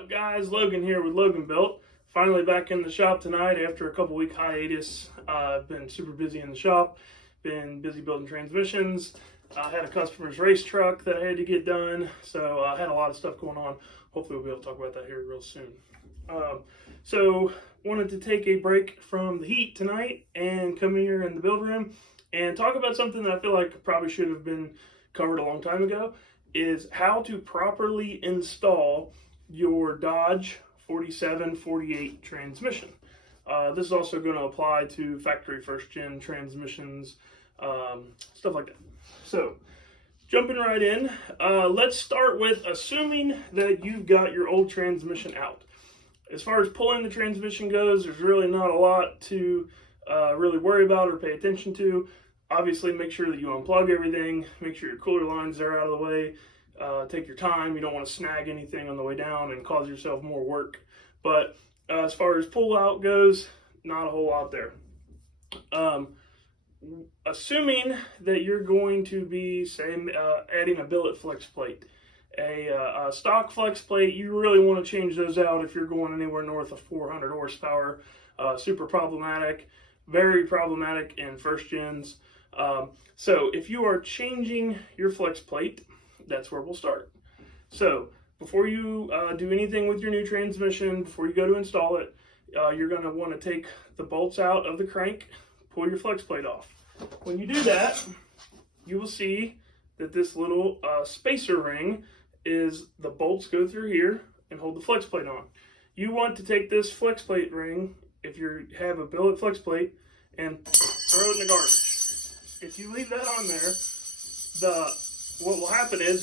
What's up, guys? Logan here with Logan Built. Finally back in the shop tonight after a couple week hiatus. I've been super busy in the shop, been busy building transmissions. I had a customer's race truck that I had to get done, so I had a lot of stuff going on. Hopefully we'll be able to talk about that here real soon. So wanted to take a break from the heat tonight and come here in the build room and talk about something that I feel like probably should have been covered a long time ago, is how to properly install your Dodge 4748 transmission. This is also going to apply to factory first gen transmissions, stuff like that. So jumping right in, let's start with assuming that you've got your old transmission out. As far as pulling the transmission goes, there's really not a lot to really worry about or pay attention to. Obviously, make sure that you unplug everything, make sure your cooler lines are out of the way. Take your time. You don't want to snag anything on the way down and cause yourself more work. But as far as pull out goes, not a whole lot there. Assuming that you're going to be, say, adding a billet flex plate, a stock flex plate, you really want to change those out if you're going anywhere north of 400 horsepower. Super problematic, very problematic in first gens. So if you are changing your flex plate, that's where we'll start. So before you do anything with your new transmission, before you go to install it, you're going to want to take the bolts out of the crank, pull your flex plate off. When you do that, you will see that this little spacer ring is the bolts go through here and hold the flex plate on. You want to take this flex plate ring, if you have a billet flex plate, and throw it in the garbage. If you leave that on there, what will happen is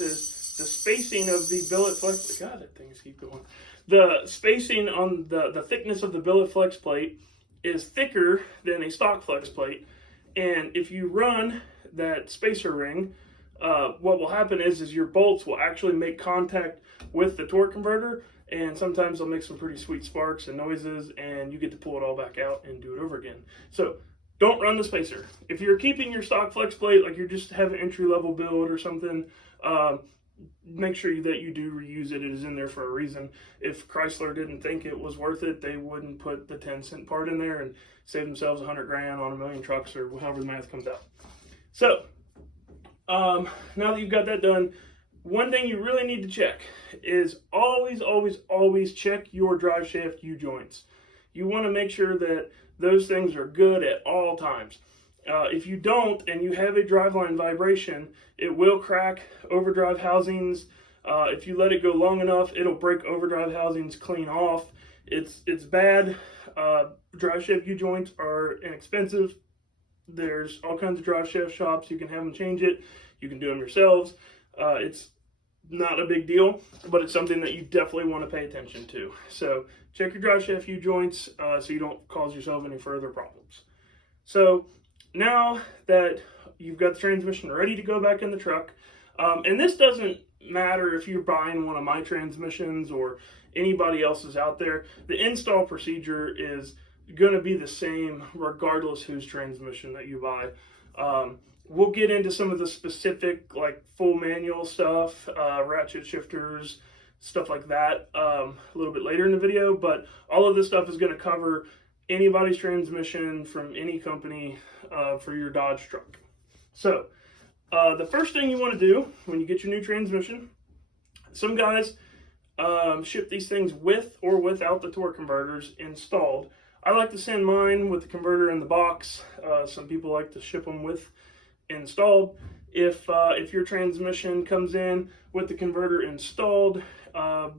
the spacing of the billet flex plate, God, that things keep going. The spacing on the thickness of the billet flex plate is thicker than a stock flex plate. And if you run that spacer ring, what will happen is your bolts will actually make contact with the torque converter, and sometimes they'll make some pretty sweet sparks and noises, and you get to pull it all back out and do it over again. So don't run the spacer. If you're keeping your stock flex plate, like you're just having an entry-level build or something, make sure that you do reuse it. It is in there for a reason. If Chrysler didn't think it was worth it, they wouldn't put the 10-cent part in there and save themselves 100 grand on a million trucks or however the math comes out. So now that you've got that done, one thing you really need to check is always check your drive shaft U-joints. You want to make sure that those things are good at all times. If you don't and you have a driveline vibration, it will crack overdrive housings. If you let it go long enough, it'll break overdrive housings clean off. It's bad. Drive shaft U-joints are inexpensive. There's all kinds of drive shaft shops. You can have them change it. You can do them yourselves. It's not a big deal, but it's something that you definitely want to pay attention to. So check your drive shaft U-joints so you don't cause yourself any further problems. So now that you've got the transmission ready to go back in the truck, and this doesn't matter if you're buying one of my transmissions or anybody else's out there, the install procedure is going to be the same regardless whose transmission that you buy. We'll get into some of the specific, like full manual stuff, ratchet shifters, stuff like that a little bit later in the video, but all of this stuff is going to cover anybody's transmission from any company for your Dodge truck. So the first thing you want to do when you get your new transmission, some guys ship these things with or without the torque converters installed. I like to send mine with the converter in the box. Some people like to ship them with installed. If your transmission comes in with the converter installed,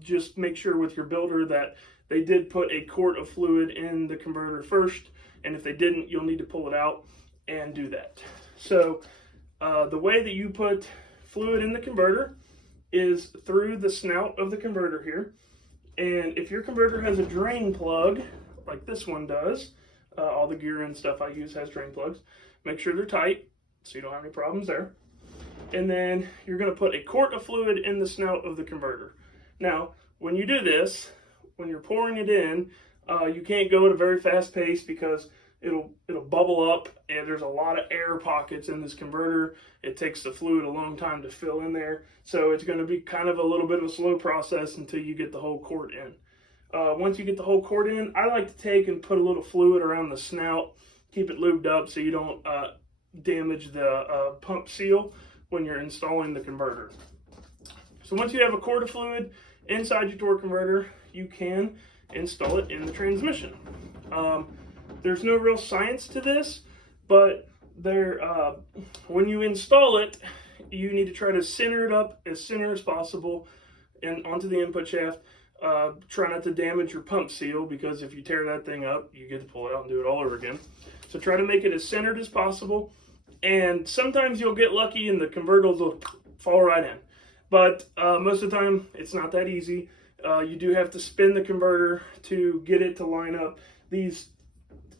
just make sure with your builder that they did put a quart of fluid in the converter first, and if they didn't, you'll need to pull it out and do that. So the way that you put fluid in the converter is through the snout of the converter here. And if your converter has a drain plug, like this one does, all the gear and stuff I use has drain plugs, make sure they're tight so you don't have any problems there. And then you're going to put a quart of fluid in the snout of the converter. Now, when you do this, when you're pouring it in, you can't go at a very fast pace because it'll bubble up, and there's a lot of air pockets in this converter. It takes the fluid a long time to fill in there, so it's going to be kind of a little bit of a slow process until you get the whole quart in. Once you get the whole quart in, I like to take and put a little fluid around the snout, keep it lubed up so you don't damage the pump seal when you're installing the converter. So once you have a quart of fluid inside your torque converter, you can install it in the transmission. There's no real science to this, but when you install it, you need to try to center it up as center as possible and onto the input shaft. Try not to damage your pump seal, because if you tear that thing up, you get to pull it out and do it all over again. So try to make it as centered as possible, and sometimes you'll get lucky and the converter will fall right in. But most of the time, it's not that easy. You do have to spin the converter to get it to line up. These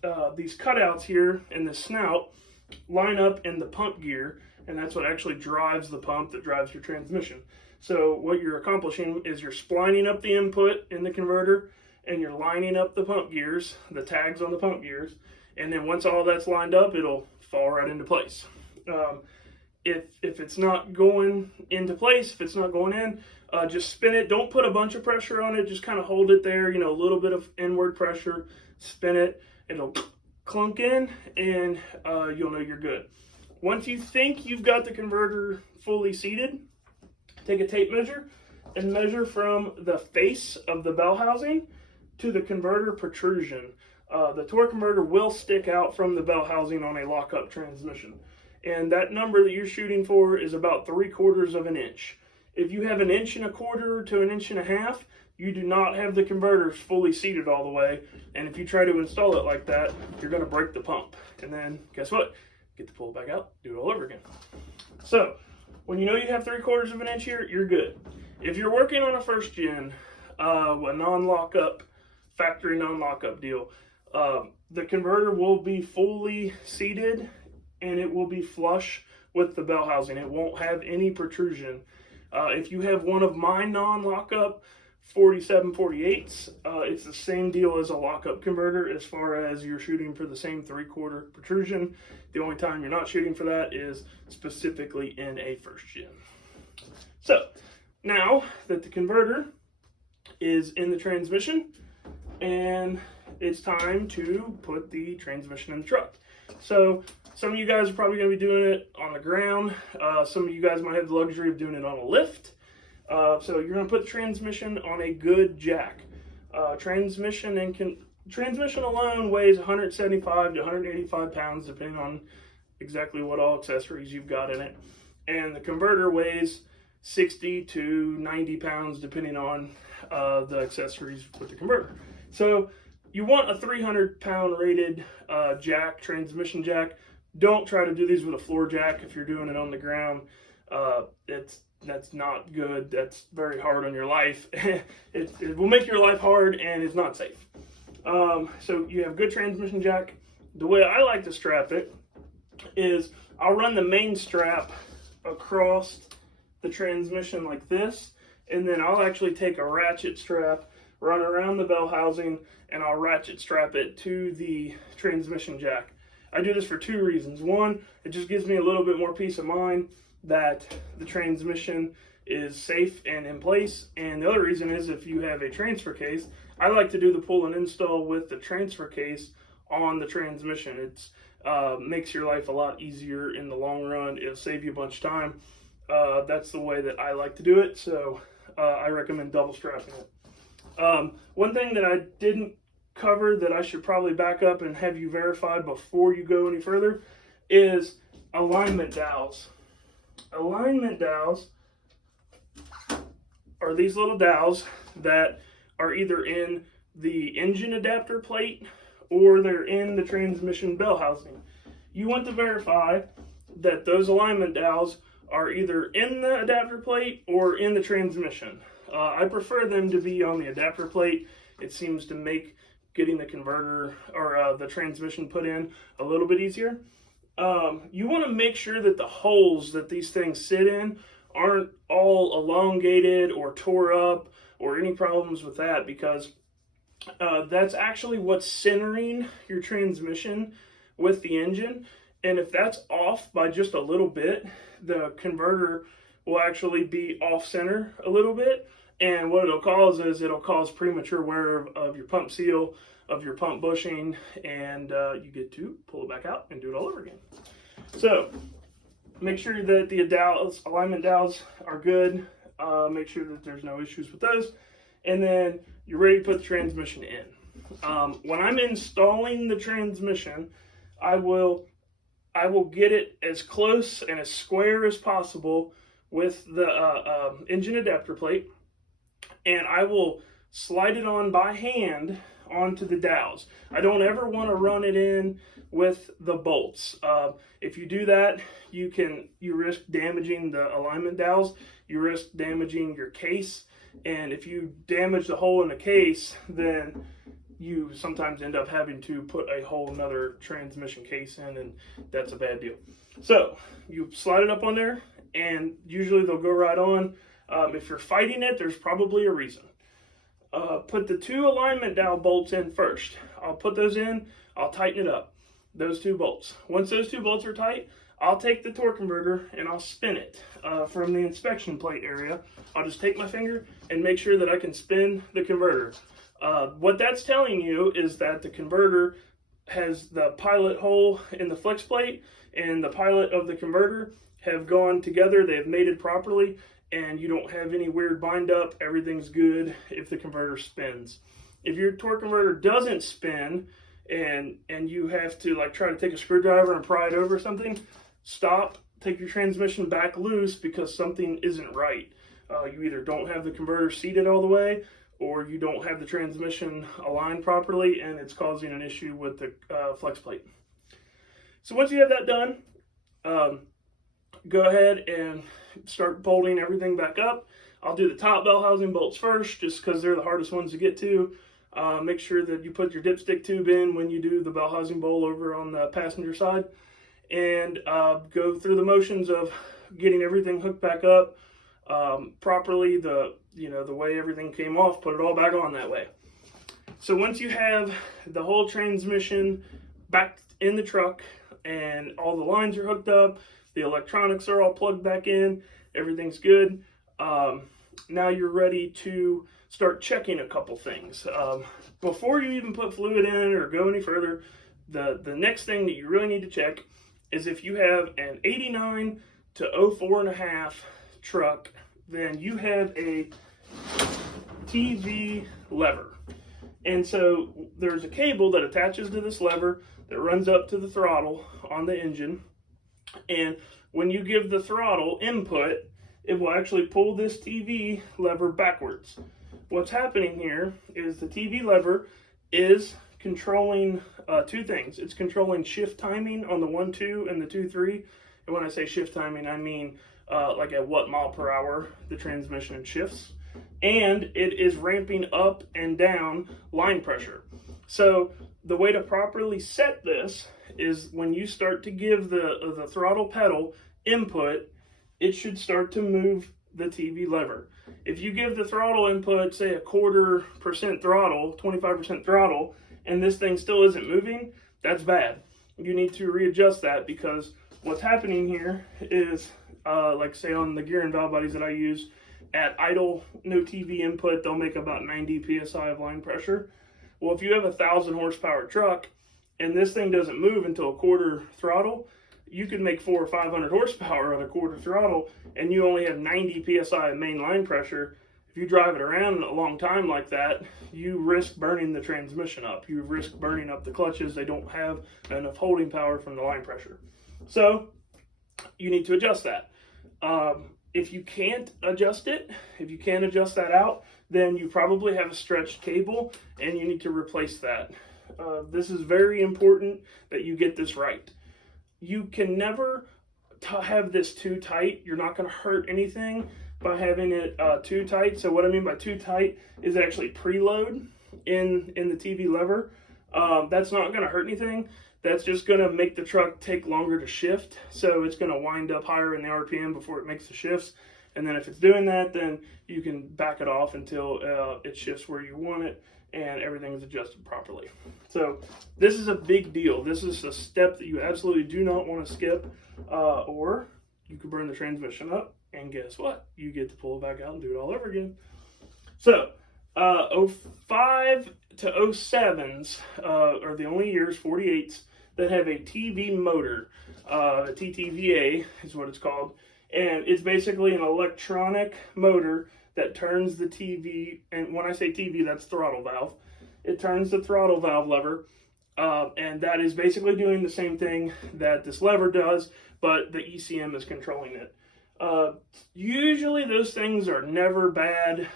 cutouts here in the snout line up in the pump gear, and that's what actually drives the pump that drives your transmission. So what you're accomplishing is you're splining up the input in the converter, and you're lining up the pump gears, the tags on the pump gears, and then once all that's lined up, it'll fall right into place. If it's not going into place, if it's not going in, just spin it. Don't put a bunch of pressure on it. Just kind of hold it there, a little bit of inward pressure. Spin it. It'll clunk in, and you'll know you're good. Once you think you've got the converter fully seated, take a tape measure and measure from the face of the bell housing to the converter protrusion. The torque converter will stick out from the bell housing on a lockup transmission. And that number that you're shooting for is about 3/4 of an inch. If you have 1.25 inches to 1.5 inches, you do not have the converters fully seated all the way. And if you try to install it like that, you're going to break the pump. And then guess what? Get the pull back out, do it all over again. So when you know you have 3/4 of an inch here, you're good. If you're working on a first gen, a non-lockup, factory non-lockup deal, the converter will be fully seated, and it will be flush with the bell housing. It won't have any protrusion. If you have one of my non-lockup 4748s, it's the same deal as a lockup converter as far as you're shooting for the same 3/4 protrusion. The only time you're not shooting for that is specifically in a first gen. So now that the converter is in the transmission, and it's time to put the transmission in the truck. So some of you guys are probably going to be doing it on the ground. Some of you guys might have the luxury of doing it on a lift. So you're going to put the transmission on a good jack. Transmission alone weighs 175 to 185 pounds, depending on exactly what all accessories you've got in it. And the converter weighs 60 to 90 pounds, depending on the accessories with the converter. So you want a 300-pound rated jack, transmission jack. Don't try to do these with a floor jack if you're doing it on the ground. That's not good. That's very hard on your life. It will make your life hard, and it's not safe. So you have good transmission jack. The way I like to strap it is I'll run the main strap across the transmission like this, and then I'll actually take a ratchet strap, run around the bell housing, and I'll ratchet strap it to the transmission jack. I do this for two reasons. One, it just gives me a little bit more peace of mind that the transmission is safe and in place. And the other reason is, if you have a transfer case, I like to do the pull and install with the transfer case on the transmission. It makes your life a lot easier in the long run. It'll save you a bunch of time. That's the way that I like to do it, so I recommend double strapping it. One thing that I didn't cover that I should probably back up and have you verify before you go any further is alignment dowels. Alignment dowels are these little dowels that are either in the engine adapter plate or they're in the transmission bell housing. You want to verify that those alignment dowels are either in the adapter plate or in the transmission. I prefer them to be on the adapter plate. It seems to make getting the converter or the transmission put in a little bit easier. You want to make sure that the holes that these things sit in aren't all elongated or tore up or any problems with that, because that's actually what's centering your transmission with the engine. And if that's off by just a little bit, the converter will actually be off center a little bit. And what it'll cause is it'll cause premature wear of your pump seal, of your pump bushing, and you get to pull it back out and do it all over again. So make sure that the dowels, alignment dowels are good. Make sure that there's no issues with those. And then you're ready to put the transmission in. When I'm installing the transmission, I will get it as close and as square as possible with the engine adapter plate, and I will slide it on by hand onto the dowels. I don't ever want to run it in with the bolts. If you do that, you risk damaging the alignment dowels. You risk damaging your case, and if you damage the hole in the case, then you sometimes end up having to put a whole nother transmission case in, and that's a bad deal. So you slide it up on there, and usually they'll go right on. If you're fighting it, there's probably a reason. Put the 2 alignment dowel bolts in first. I'll put those in, I'll tighten it up, those 2 bolts. Once those 2 bolts are tight, I'll take the torque converter and I'll spin it from the inspection plate area. I'll just take my finger and make sure that I can spin the converter. What that's telling you is that the converter has the pilot hole in the flex plate and the pilot of the converter have gone together. They have mated properly, and you don't have any weird bind up. Everything's good if the converter spins. If your torque converter doesn't spin and you have to like try to take a screwdriver and pry it over something, stop, take your transmission back loose because something isn't right. You either don't have the converter seated all the way, or you don't have the transmission aligned properly, and it's causing an issue with the flex plate. So once you have that done, go ahead and start bolting everything back up. I'll do the top bell housing bolts first, just because they're the hardest ones to get to. Make sure that you put your dipstick tube in when you do the bell housing bolt over on the passenger side, and go through the motions of getting everything hooked back up properly, the way everything came off, put it all back on that way. So once you have the whole transmission back in the truck and all the lines are hooked up, the electronics are all plugged back in, everything's good, now you're ready to start checking a couple things. Before you even put fluid in or go any further, the next thing that you really need to check is if you have an 89 to 04.5 truck, then you have a TV lever. And so there's a cable that attaches to this lever that runs up to the throttle on the engine. And when you give the throttle input, it will actually pull this TV lever backwards. What's happening here is the TV lever is controlling 2 things. It's controlling shift timing on the 1-2 and the 2-3. And when I say shift timing, I mean like at what mile per hour the transmission shifts. And it is ramping up and down line pressure. So the way to properly set this is when you start to give the throttle pedal input, it should start to move the TV lever. If you give the throttle input, say 0.25% throttle, 25% throttle, and this thing still isn't moving, that's bad. You need to readjust that, because what's happening here is, like say on the gear and valve bodies that I use, at idle, no TV input, they'll make about 90 psi of line pressure. Well, if you have a 1,000 horsepower truck and this thing doesn't move until a quarter throttle, you could make 400 or 500 horsepower at a quarter throttle, and you only have 90 psi of main line pressure. If you drive it around a long time like that, you risk burning the transmission up. You risk burning up the clutches. They don't have enough holding power from the line pressure. So you need to adjust that. If you can't adjust it, if you can't adjust that out, then you probably have a stretched cable and you need to replace that. This is very important that you get this right. You can never have this too tight. You're not going to hurt anything by having it too tight. So what I mean by too tight is actually preload in the TV lever. That's not going to hurt anything. That's just going to make the truck take longer to shift. So it's going to wind up higher in the RPM before it makes the shifts. And then if it's doing that, then you can back it off until it shifts where you want it and everything is adjusted properly. So this is a big deal. This is a step that you absolutely do not want to skip, or you could burn the transmission up, and guess what? You get to pull it back out and do it all over again. So 05 to 07s are the only years, 48s, that have a TV motor. A TTVA is what it's called. And it's basically an electronic motor that turns the TV, and when I say TV, that's throttle valve. It turns the throttle valve lever, and that is basically doing the same thing that this lever does, but the ECM is controlling it. Usually those things are never bad.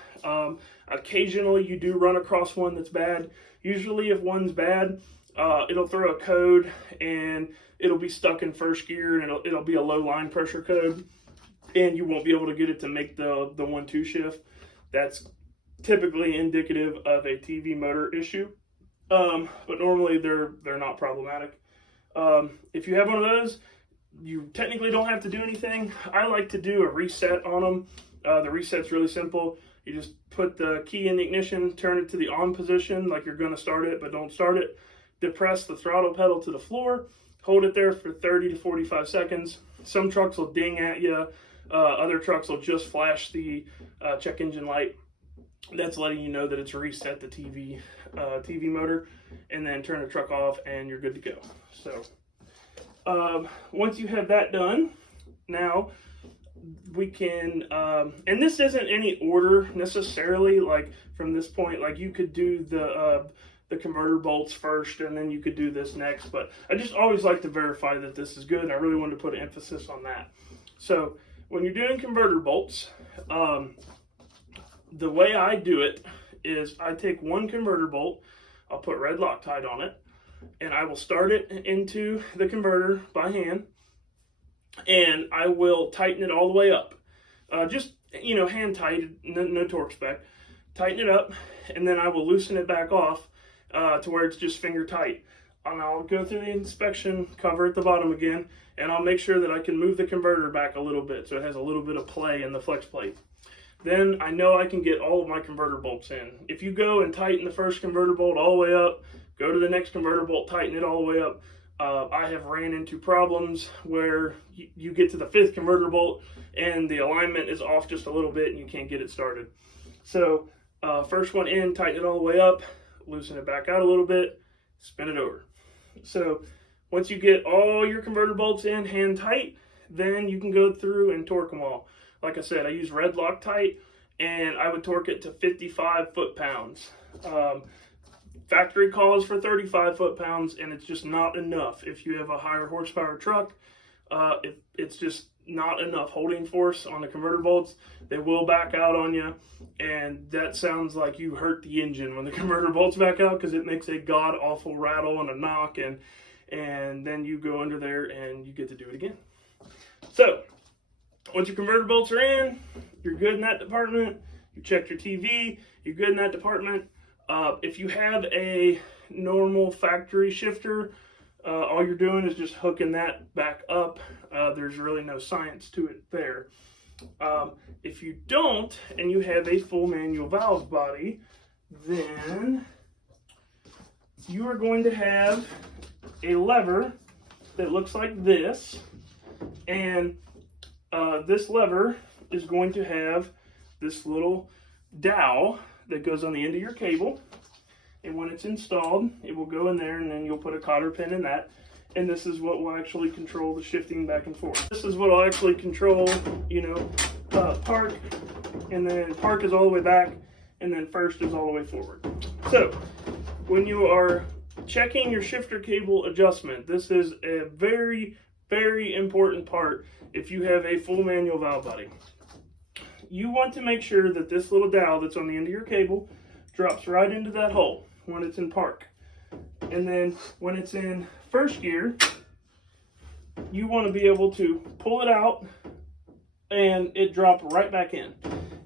Occasionally you do run across one that's bad. Usually if one's bad, it'll throw a code and it'll be stuck in first gear, and it'll be a low line pressure code, and you won't be able to get it to make the 1-2 shift. That's typically indicative of a TV motor issue, but normally they're not problematic. If you have one of those, you technically don't have to do anything. I like to do a reset on them. The reset's really simple. You just put the key in the ignition, turn it to the on position like you're going to start it, but don't start it. Depress the throttle pedal to the floor. Hold it there for 30 to 45 seconds. Some trucks will ding at you. Other trucks will just flash the check engine light. That's letting you know that it's reset the TV motor, and then turn the truck off and you're good to go. So once you have that done, now we can, and this isn't any order necessarily, like from this point, like you could do the converter bolts first and then you could do this next, but I just always like to verify that this is good, and I really wanted to put an emphasis on that. So when you're doing converter bolts, the way I do it is I take one converter bolt, I'll put red Loctite on it, and I will start it into the converter by hand, and I will tighten it all the way up. Just, hand tight, no torque spec. Tighten it up, and then I will loosen it back off to where it's just finger tight. And I'll go through the inspection cover at the bottom again, and I'll make sure that I can move the converter back a little bit so it has a little bit of play in the flex plate. Then I know I can get all of my converter bolts in. If you go and tighten the first converter bolt all the way up, go to the next converter bolt, tighten it all the way up. I have ran into problems where you get to the 5th converter bolt and the alignment is off just a little bit and you can't get it started. So first one in, tighten it all the way up, loosen it back out a little bit, spin it over. So once you get all your converter bolts in hand tight, then you can go through and torque them all. Like I said, I use red Loctite, and I would torque it to 55 foot-pounds. Factory calls for 35 foot-pounds, and it's just not enough. If you have a higher horsepower truck, it's just not enough holding force on the converter bolts. They will back out on you, and that sounds like you hurt the engine when the converter bolts back out, because it makes a god-awful rattle and a knock, and then you go under there and you get to do it again. So once your converter bolts are in, you're good in that department. You checked your TV, you're good in that department. If you have a normal factory shifter, all you're doing is just hooking that back up. There's really no science to it there. If you don't, and you have a full manual valve body, then you are going to have a lever that looks like this, and this lever is going to have this little dowel that goes on the end of your cable, and when it's installed, it will go in there, and then you'll put a cotter pin in that, and this is what will actually control the shifting back and forth. This is what will actually control, park, and then park is all the way back, and then first is all the way forward. So when you are checking your shifter cable adjustment, this is a very, very important part if you have a full manual valve body. You want to make sure that this little dowel that's on the end of your cable drops right into that hole when it's in park. And then when it's in first gear, you want to be able to pull it out and it drop right back in.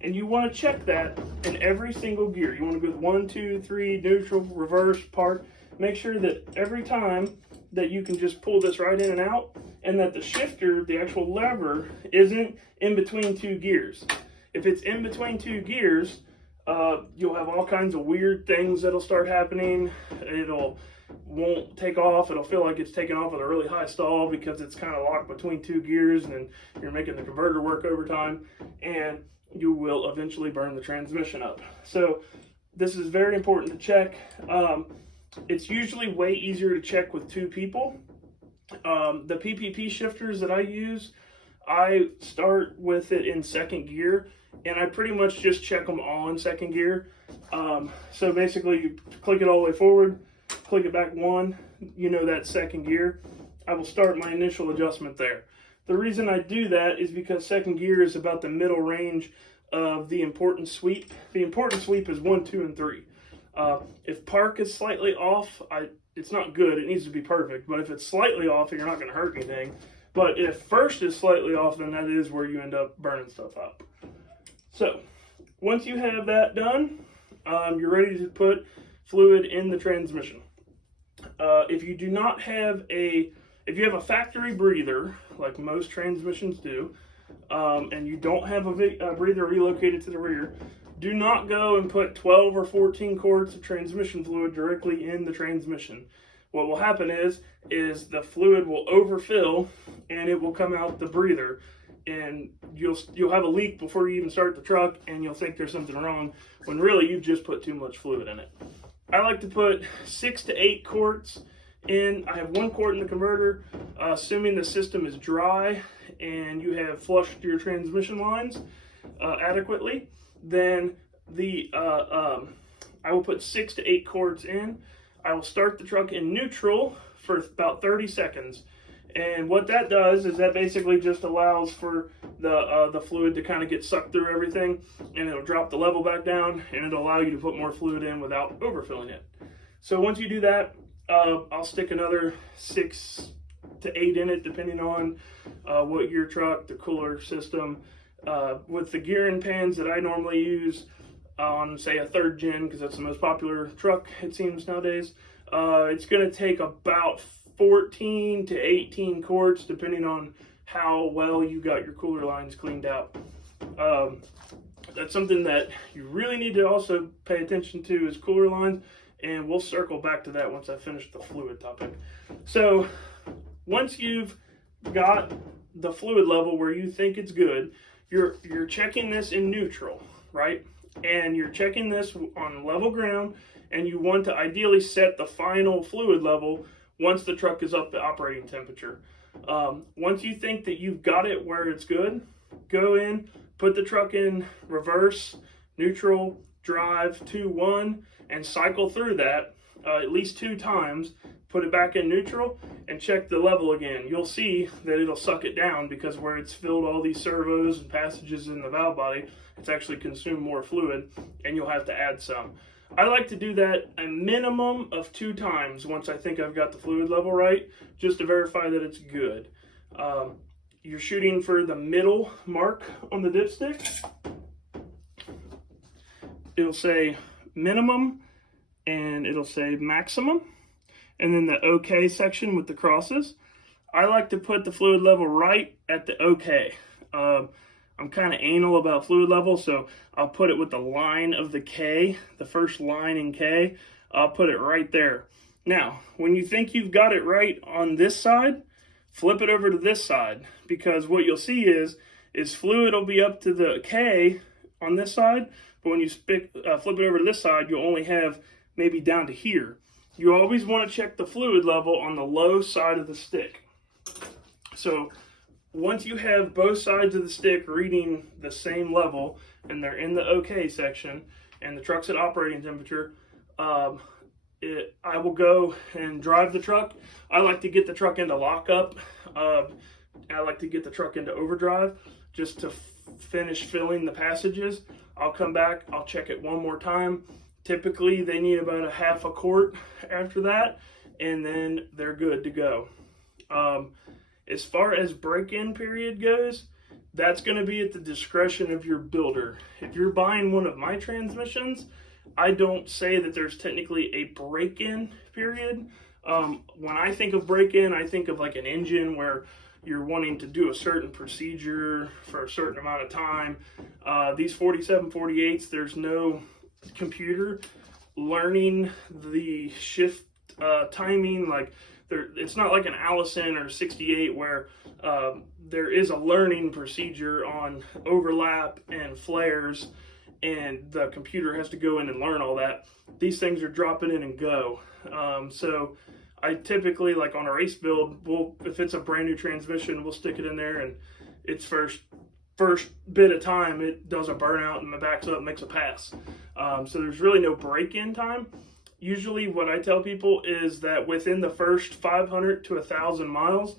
And you want to check that in every single gear. You want to go 1, 2, 3, neutral, reverse, park. Make sure that every time that you can just pull this right in and out, and that the shifter, the actual lever, isn't in between two gears. If it's in between two gears, you'll have all kinds of weird things that'll start happening. Won't take off. It'll feel like it's taking off with a really high stall because it's kind of locked between two gears, and then you're making the converter work overtime, and you will eventually burn the transmission up. So this is very important to check. It's usually way easier to check with two people. The PPP shifters that I use, I start with it in second gear, and I pretty much just check them all in second gear. So basically you click it all the way forward, click it back one, you know that's second gear. I will start my initial adjustment there. The reason I do that is because second gear is about the middle range of the important sweep. The important sweep is 1, 2, and 3. If park is slightly off, it's not good. It needs to be perfect. But if it's slightly off, you're not going to hurt anything. But if first is slightly off, then that is where you end up burning stuff up. So once you have that done, you're ready to put fluid in the transmission. If you do not have if you have a factory breather, like most transmissions do, and you don't have a breather relocated to the rear, do not go and put 12 or 14 quarts of transmission fluid directly in the transmission. What will happen is the fluid will overfill and it will come out the breather, and you'll have a leak before you even start the truck, and you'll think there's something wrong when really you've just put too much fluid in it. I like to put 6 to 8 quarts in. I have 1 quart in the converter, assuming the system is dry and you have flushed your transmission lines adequately. Then I will put 6 to 8 quarts in. I will start the truck in neutral for about 30 seconds. And what that does is that basically just allows for the fluid to kind of get sucked through everything, and it'll drop the level back down, and it'll allow you to put more fluid in without overfilling it. So once you do that, I'll stick another 6 to 8 in it, depending on what your truck, the cooler system. With the gearing pans that I normally use on, say, a 3rd gen, because that's the most popular truck, it seems, nowadays, it's going to take about 14 to 18 quarts, depending on how well you got your cooler lines cleaned out. That's something that you really need to also pay attention to, is cooler lines, and we'll circle back to that once I finish the fluid topic. So once you've got the fluid level where you think it's good, you're checking this in neutral, right? And you're checking this on level ground, and you want to ideally set the final fluid level once the truck is up to operating temperature. Once you think that you've got it where it's good, go in, put the truck in reverse, neutral, drive, 2, 1, and cycle through that at least 2 times. Put it back in neutral and check the level again. You'll see that it'll suck it down, because where it's filled all these servos and passages in the valve body, it's actually consumed more fluid, and you'll have to add some. I like to do that a minimum of 2 times once I think I've got the fluid level right, just to verify that it's good. You're shooting for the middle mark on the dipstick. It'll say minimum and it'll say maximum, and then the OK section with the crosses. I like to put the fluid level right at the OK. I'm kind of anal about fluid level, so I'll put it with the line of the K, the first line in K. I'll put it right there. Now, when you think you've got it right on this side, flip it over to this side, because what you'll see is fluid will be up to the K on this side, but when you flip it over to this side, you'll only have maybe down to here. You always want to check the fluid level on the low side of the stick. So once you have both sides of the stick reading the same level, and they're in the OK section, and the truck's at operating temperature, I will go and drive the truck. I like to get the truck into lockup. I like to get the truck into overdrive just to finish filling the passages. I'll come back, I'll check it one more time. Typically, they need about a half a quart after that, and then they're good to go. As far as break-in period goes, that's going to be at the discretion of your builder. If you're buying one of my transmissions, I don't say that there's technically a break-in period. When I think of break-in, I think of like an engine where you're wanting to do a certain procedure for a certain amount of time. These 4748s, there's no computer learning the shift timing. Like it's not like an Allison or 68 where there is a learning procedure on overlap and flares, and the computer has to go in and learn all that. These things are dropping in and go. So I typically, like on a race build, if it's a brand new transmission, we'll stick it in there, and its first bit of time, it does a burnout and it backs up and makes a pass. So there's really no break-in time. Usually what I tell people is that within the first 500 to 1,000 miles,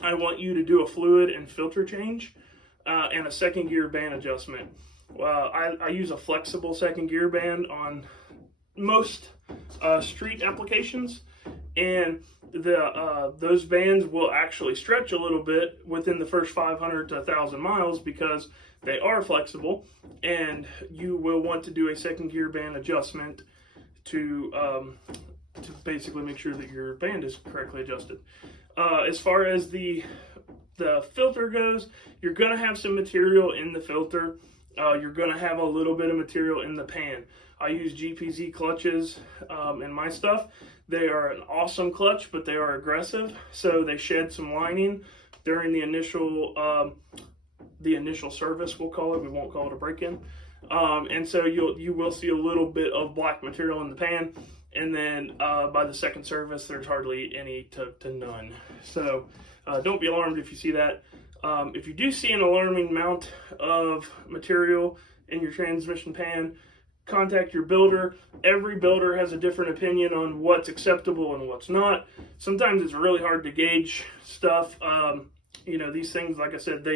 I want you to do a fluid and filter change and a second gear band adjustment. Well, I use a flexible second gear band on most street applications, and those bands will actually stretch a little bit within the first 500 to 1,000 miles because they are flexible, and you will want to do a second gear band adjustment to basically make sure that your band is correctly adjusted. As far as the filter goes, you're going to have some material in the filter. You're going to have a little bit of material in the pan. I use GPZ clutches in my stuff. They are an awesome clutch, but they are aggressive, so they shed some lining during the initial service, we'll call it. We won't call it a break-in. And so you will see a little bit of black material in the pan, and then by the second service, there's hardly any to none. So don't be alarmed if you see that. If you do see an alarming amount of material in your transmission pan, contact your builder. Every builder has a different opinion on what's acceptable and what's not. Sometimes it's really hard to gauge stuff. These things, like I said,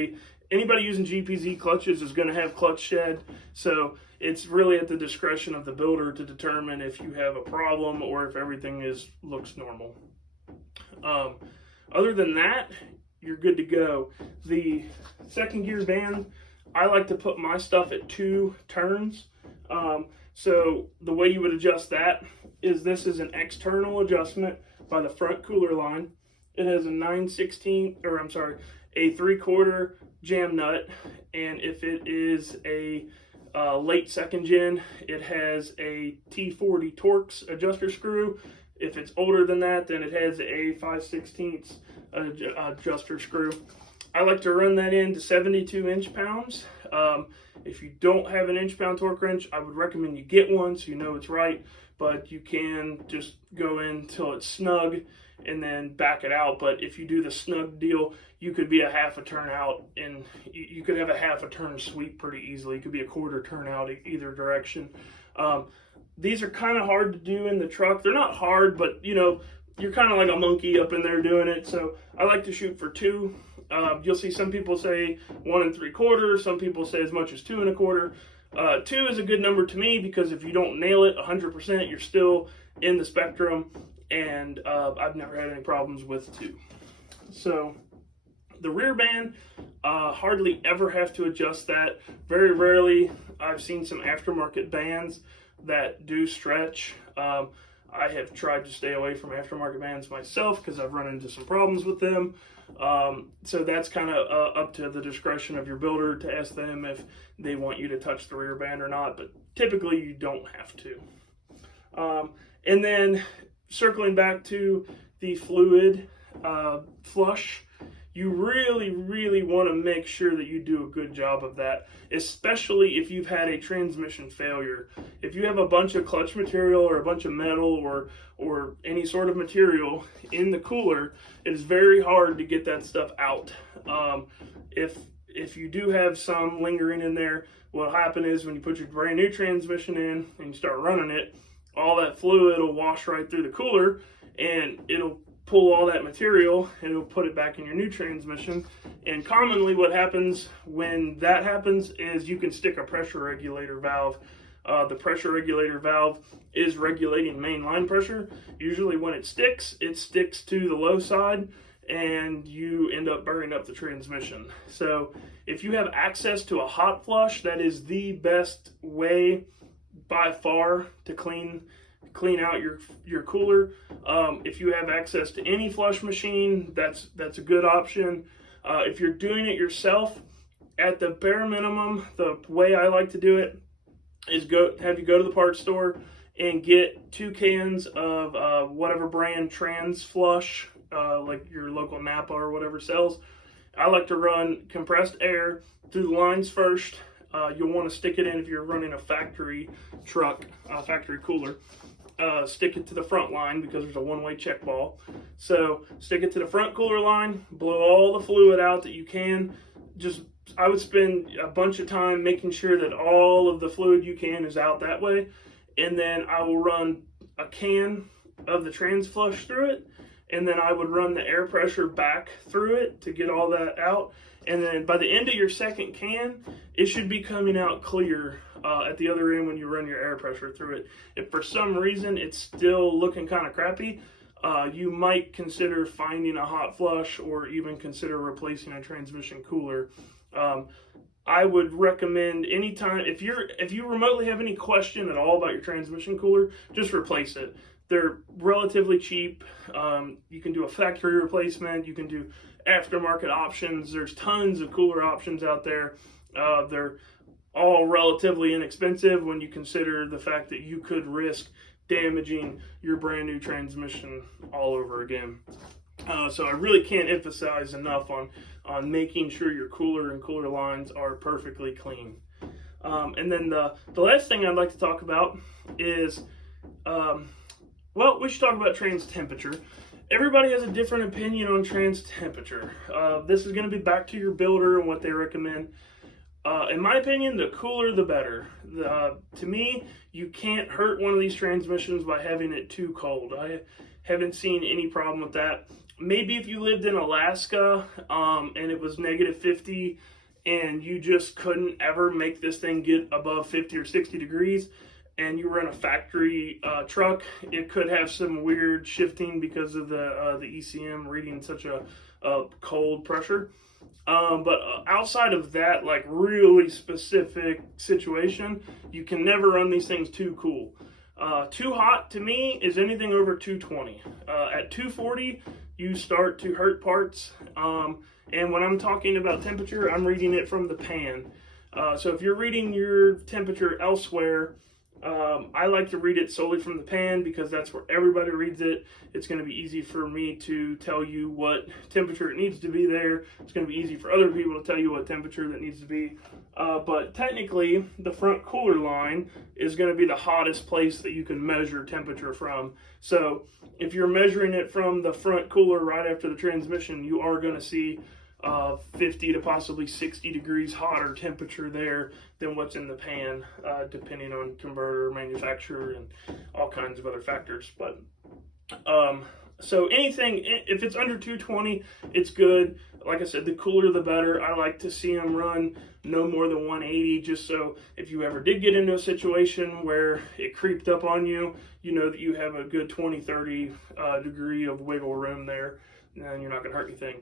anybody using GPZ clutches is going to have clutch shed. So it's really at the discretion of the builder to determine if you have a problem or if everything looks normal. Other than that, you're good to go. The second gear band, I like to put my stuff at 2 turns. So the way you would adjust that is this is an external adjustment by the front cooler line. It has a 3/4 jam nut, and if it is a late second gen, it has a T40 Torx adjuster screw. If it's older than that, then it has a 5/16 adjuster screw. I like to run that into 72 inch-pounds. If you don't have an inch-pound torque wrench, I would recommend you get one so you know it's right, but you can just go in till it's snug and then back it out. But if you do the snug deal, you could be a half a turn out, and you could have a half a turn sweep pretty easily. You could be a quarter turn out either direction. These are kind of hard to do in the truck. They're not hard, but you're kind of like a monkey up in there doing it. So I like to shoot for 2. You'll see some people say 1 3/4. Some people say as much as 2 1/4. 2 is a good number to me because if you don't nail it 100%, you're still in the spectrum, and I've never had any problems with 2. So the rear band, hardly ever have to adjust that. Very rarely. I've seen some aftermarket bands that do stretch. I have tried to stay away from aftermarket bands myself because I've run into some problems with them. So that's kind of up to the discretion of your builder to ask them if they want you to touch the rear band or not, but typically you don't have to. And then circling back to the fluid flush, you really, really want to make sure that you do a good job of that, especially if you've had a transmission failure. If you have a bunch of clutch material or a bunch of metal or any sort of material in the cooler, it is very hard to get that stuff out. If you do have some lingering in there, what'll happen is when you put your brand new transmission in and you start running it, all that fluid will wash right through the cooler, and it'll pull all that material and it'll put it back in your new transmission. And commonly what happens when that happens is you can stick a pressure regulator valve. The pressure regulator valve is regulating main line pressure. Usually when it sticks to the low side, and you end up burning up the transmission. So if you have access to a hot flush, that is the best way by far to clean clean out your cooler. If you have access to any flush machine, that's a good option. If you're doing it yourself, at the bare minimum, the way I like to do it is have you go to the parts store and get 2 cans of whatever brand trans flush, like your local Napa or whatever sells. I like to run compressed air through the lines first. You'll want to stick it in if you're running a factory truck, factory cooler. Stick it to the front line because there's a one-way check ball. So stick it to the front cooler line, blow all the fluid out that you can. I would spend a bunch of time making sure that all of the fluid you can is out that way. And then I will run a can of the trans flush through it. And then I would run the air pressure back through it to get all that out. And then by the end of your second can, it should be coming out clear at the other end when you run your air pressure through it. If for some reason it's still looking kind of crappy, you might consider finding a hot flush or even consider replacing a transmission cooler. I would recommend anytime, if you remotely have any question at all about your transmission cooler, just replace it. They're relatively cheap. You can do a factory replacement. You can do aftermarket options. There's tons of cooler options out there. They're all relatively inexpensive when you consider the fact that you could risk damaging your brand new transmission all over again. So I really can't emphasize enough on making sure your cooler and cooler lines are perfectly clean. And then the last thing I'd like to talk about is, well, we should talk about trans temperature. Everybody has a different opinion on trans temperature. This is going to be back to your builder and what they recommend. In my opinion, the cooler the better. To me, you can't hurt one of these transmissions by having it too cold. I haven't seen any problem with that. Maybe if you lived in Alaska and it was -50 and you just couldn't ever make this thing get above 50 or 60 degrees and you run a factory truck, it could have some weird shifting because of the ECM reading such a cold pressure. But outside of that, like really specific situation, you can never run these things too cool. Too hot to me is anything over 220. At 240, you start to hurt parts. And when I'm talking about temperature, I'm reading it from the pan. So if you're reading your temperature elsewhere, I like to read it solely from the pan because that's where everybody reads it. It's going to be easy for me to tell you what temperature it needs to be there. It's going to be easy for other people to tell you what temperature that needs to be. But technically, the front cooler line is going to be the hottest place that you can measure temperature from. So if you're measuring it from the front cooler right after the transmission, you are going to see 50 to possibly 60 degrees hotter temperature there than what's in the pan, depending on converter, manufacturer, and all kinds of other factors. But so anything, if it's under 220, it's good. Like I said, the cooler the better. I like to see them run no more than 180, just so if you ever did get into a situation where it creeped up on you, you know that you have a good 20-30 degree of wiggle room there, and you're not going to hurt anything.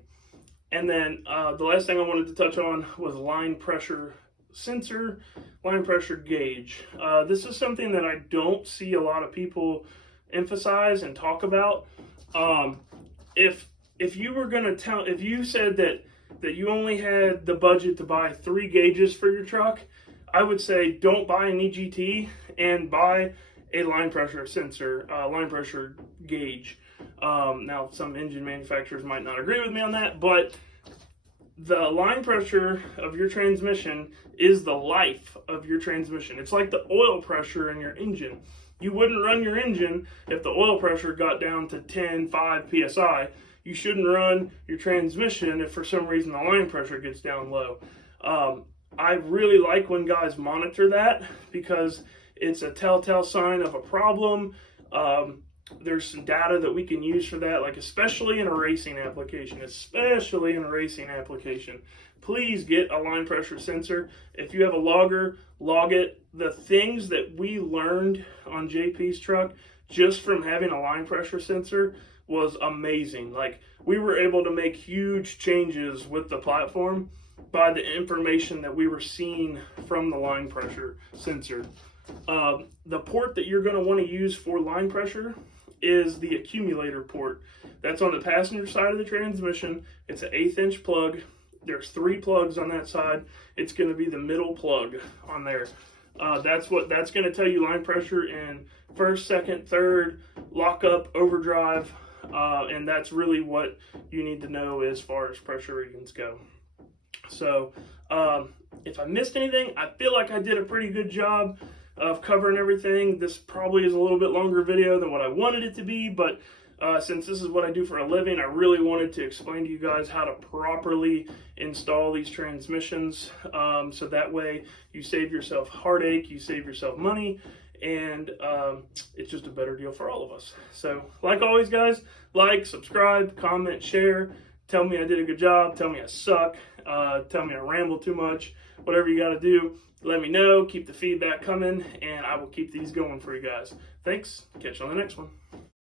And then the last thing I wanted to touch on was line pressure sensor, line pressure gauge. This is something that I don't see a lot of people emphasize and talk about. If you were going to if you said that you only had the budget to buy 3 gauges for your truck, I would say don't buy an EGT and buy a line pressure sensor, line pressure gauge. Now, some engine manufacturers might not agree with me on that, but the line pressure of your transmission is the life of your transmission. It's like the oil pressure in your engine. You wouldn't run your engine if the oil pressure got down to 10.5 psi. You shouldn't run your transmission if for some reason the line pressure gets down low. I really like when guys monitor that because it's a telltale sign of a problem. There's some data that we can use for that, like especially in a racing application, please get a line pressure sensor. If you have a logger, log it. The things that we learned on JP's truck just from having a line pressure sensor was amazing. Like, we were able to make huge changes with the platform by the information that we were seeing from the line pressure sensor. The port that you're going to want to use for line pressure is the accumulator port. That's on the passenger side of the transmission. It's an 1/8 inch plug. There's 3 plugs on that side. It's going to be the middle plug on there. That's going to tell you line pressure in first, second, third, lockup, overdrive, and that's really what you need to know as far as pressure readings go. So if I missed anything, I feel like I did a pretty good job of covering everything. This probably is a little bit longer video than what I wanted it to be, but since this is what I do for a living, I really wanted to explain to you guys how to properly install these transmissions, so that way you save yourself heartache, you save yourself money, and it's just a better deal for all of us. So like always, guys, like, subscribe, comment, share. Tell me I did a good job. Tell me I suck. Tell me I ramble too much. Whatever you got to do, let me know. Keep the feedback coming, and I will keep these going for you guys. Thanks. Catch you on the next one.